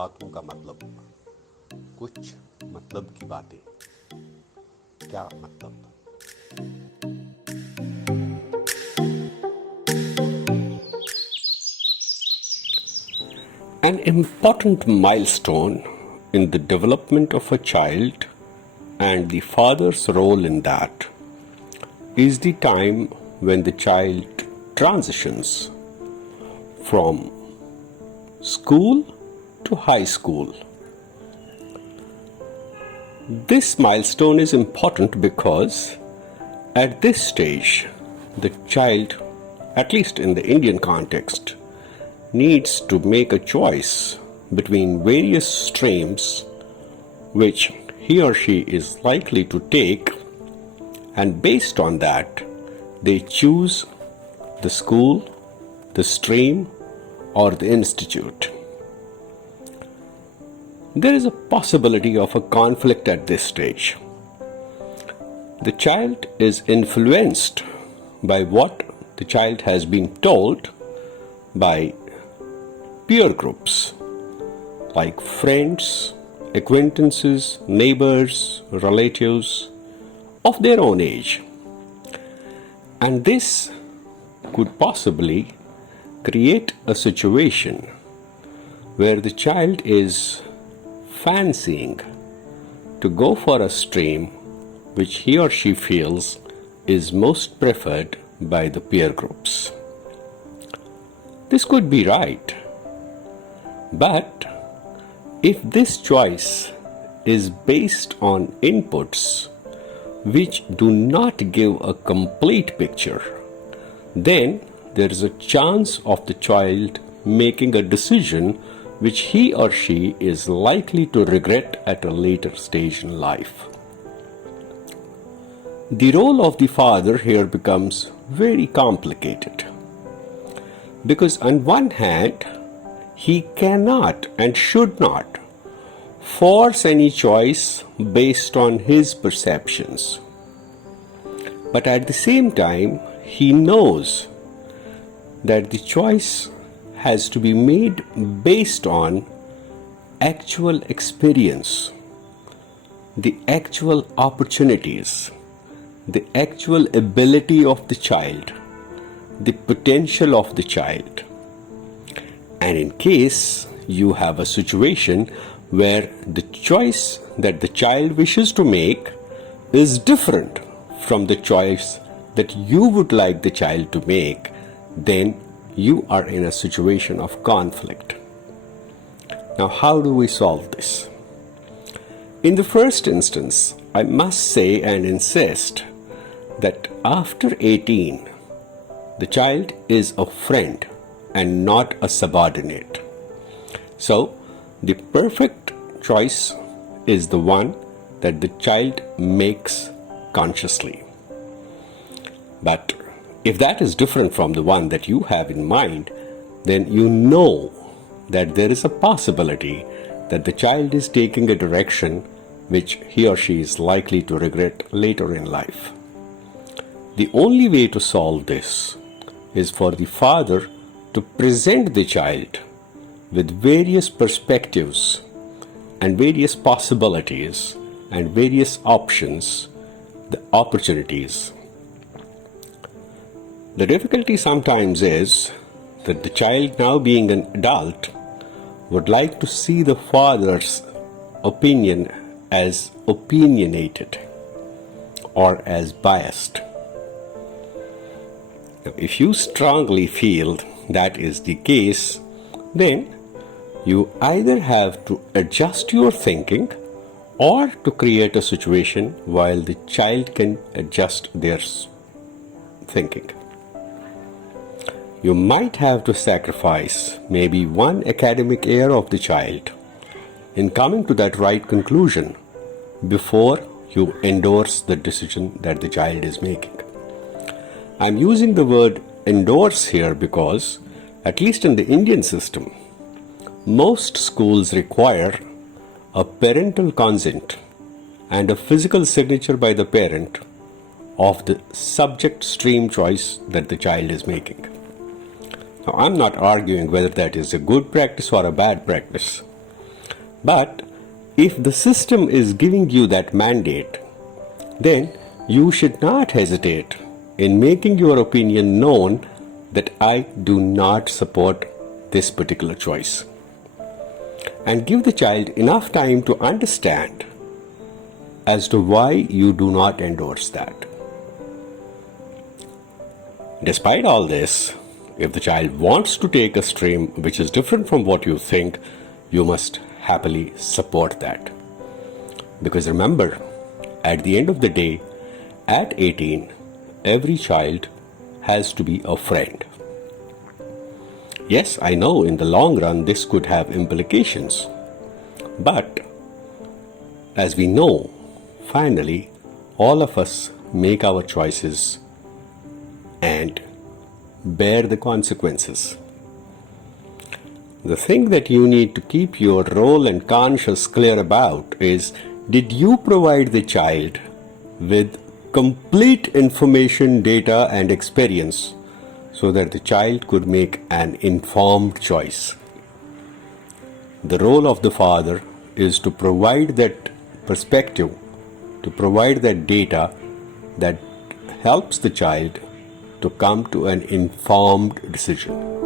बातों का मतलब, कुछ मतलब की बातें। क्या मतलब? An important milestone in the development of a child and the father's role in that is the time when the child transitions from school to high school. This milestone is important because at this stage, the child, at least in the Indian context, needs to make a choice between various streams which he or she is likely to take, and based on that, they choose the school, the stream, or the institute. There is a possibility of a conflict at this stage. The child is influenced by what the child has been told by peer groups like friends, acquaintances, neighbors, relatives of their own age. And this could possibly create a situation where the child is fancying to go for a stream which he or she feels is most preferred by the peer groups. This could be right, but if this choice is based on inputs which do not give a complete picture, then there is a chance of the child making a decision which he or she is likely to regret at a later stage in life. The role of the father here becomes very complicated because on one hand, he cannot and should not force any choice based on his perceptions. But at the same time, he knows that the choice has to be made based on actual experience, the actual opportunities, the actual ability of the child, the potential of the child. And in case you have a situation where the choice that the child wishes to make is different from the choice that you would like the child to make, then you are in a situation of conflict. Now, how do we solve this? In the first instance, I must say and insist that after 18, the child is a friend and not a subordinate. So, the perfect choice is the one that the child makes consciously. But if that is different from the one that you have in mind, then you know that there is a possibility that the child is taking a direction which he or she is likely to regret later in life. The only way to solve this is for the father to present the child with various perspectives and various possibilities and various options, the opportunities. The difficulty sometimes is that the child, now being an adult, would like to see the father's opinion as opinionated or as biased. Now, if you strongly feel that is the case, then you either have to adjust your thinking or to create a situation while the child can adjust their thinking. You might have to sacrifice maybe one academic year of the child in coming to that right conclusion before you endorse the decision that the child is making. I'm using the word endorse here because, at least in the Indian system, most schools require a parental consent and a physical signature by the parent of the subject stream choice that the child is making. Now, I'm not arguing whether that is a good practice or a bad practice. But if the system is giving you that mandate, then you should not hesitate in making your opinion known that I do not support this particular choice. And give the child enough time to understand as to why you do not endorse that. Despite all this, if the child wants to take a stream which is different from what you think, you must happily support that. Because remember, at the end of the day, at 18, every child has to be a friend. Yes, I know in the long run this could have implications. But as we know, finally, all of us make our choices and bear the consequences. The thing that you need to keep your role and conscience clear about is, did you provide the child with complete information, data, and experience so that the child could make an informed choice? The role of the father is to provide that perspective, to provide that data that helps the child to come to an informed decision.